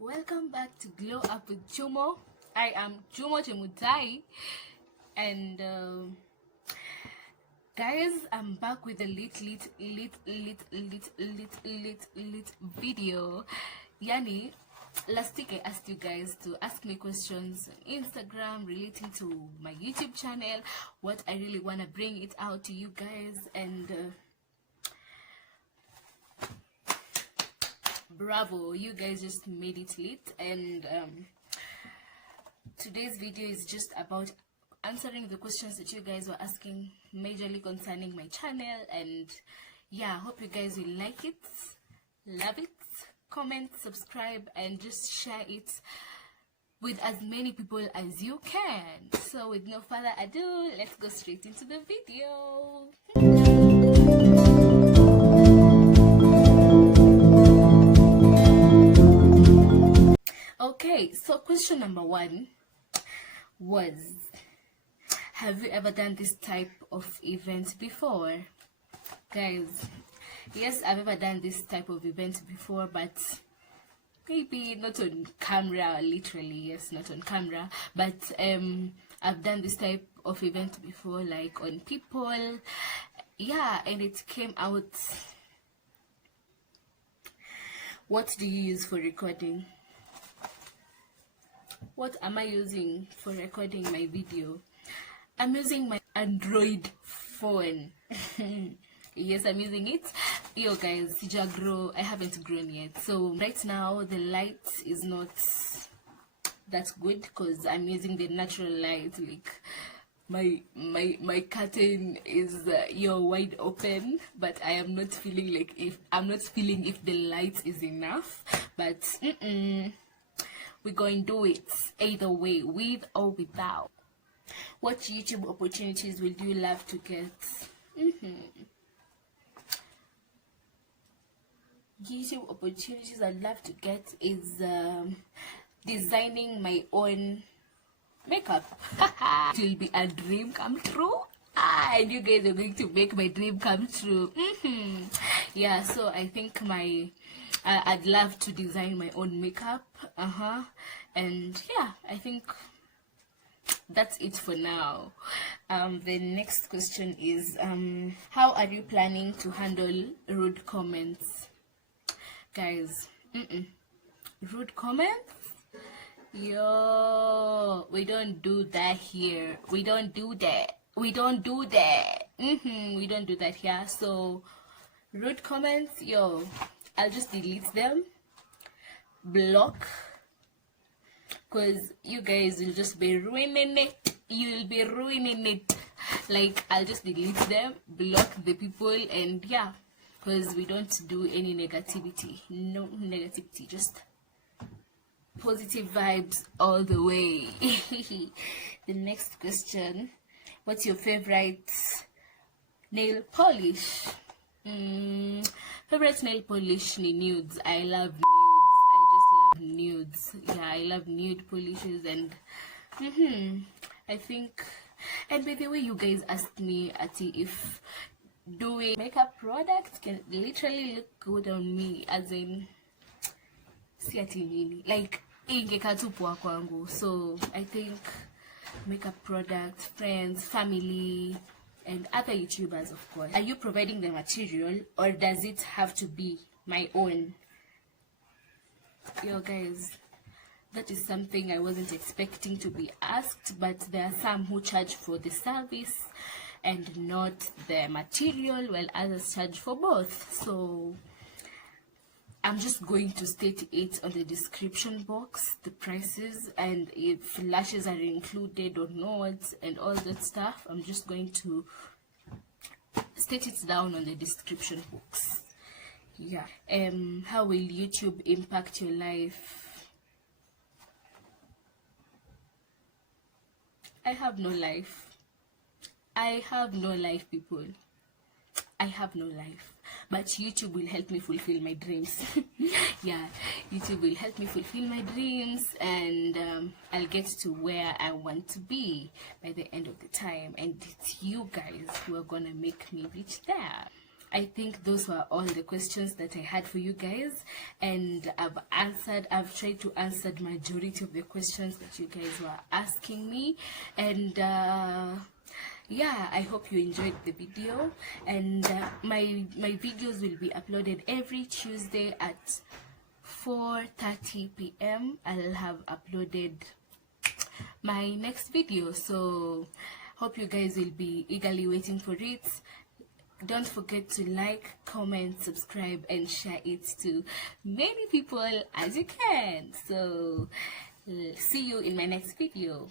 Welcome back to Glow Up with Chumo. I am Chumo Chemutai, and guys, I'm back with a lit video. Yani, last week I asked you guys to ask me questions on Instagram relating to my YouTube channel, what I really want to bring it out to you guys, and bravo, you guys just made it lit. And today's video is just about answering the questions that you guys were asking majorly concerning my channel. And yeah, hope you guys will like it, love it, comment, subscribe, and just share it with as many people as you can. So with no further ado, let's go straight into the video. Okay, so question number one was, have you ever done this type of event before? Guys, yes, I've ever done this type of event before, but maybe not on camera, literally, yes, not on camera, but I've done this type of event before, like on people, yeah, and it came out. What do you use for recording? What am I using for recording my video? I'm using my Android phone. Yes, I'm using it. Yo guys, I haven't grown yet. So right now the light is not that good because I'm using the natural light. Like my curtain is wide open, but I am not feeling like if the light is enough. But we're going to do it either way, with or without. What YouTube opportunities would you love to get? YouTube opportunities I'd love to get is designing my own makeup. It will be a dream come true. And you guys are going to make my dream come true. Yeah, so I think I'd love to design my own makeup. And yeah, I think that's it for now. The next question is, how are you planning to handle rude comments? Guys, rude comments? Yo, we don't do that here. We don't do that. We don't do that here. So rude comments, yo, I'll just delete them, block, because you guys will just be ruining it. You'll be ruining it. Like, I'll just delete them, block the people, and yeah, because we don't do any negativity. No negativity, just positive vibes all the way. The next question, what's your favorite nail polish? Favorite nail polish ni nudes. I love nudes. Yeah, I love nude polishes. And I think, and by the way, you guys asked me if doing makeup products can literally look good on me, as in si ati nini, like ingeka tu poa kwangu. So I think makeup products, friends, family, and other YouTubers, of course. Are you providing the material, or does it have to be my own? Yo guys, that is something I wasn't expecting to be asked, but there are some who charge for the service and not the material, while others charge for both. So I'm just going to state it on the description box, the prices, and if lashes are included or not, and all that stuff. I'm just going to state it down on the description box. Yeah. How will YouTube impact your life? I have no life. I have no life, people. I have no life. But YouTube will help me fulfill my dreams. Yeah, YouTube will help me fulfill my dreams, and I'll get to where I want to be by the end of the time. And it's you guys who are gonna make me reach there. I think those were all the questions that I had for you guys, and I've tried to answer the majority of the questions that you guys were asking me. And yeah, I hope you enjoyed the video, and my videos will be uploaded every Tuesday at 4:30 p.m. I'll have uploaded my next video, so hope you guys will be eagerly waiting for it. Don't forget to like, comment, subscribe, and share it to many people as you can. So see you in my next video.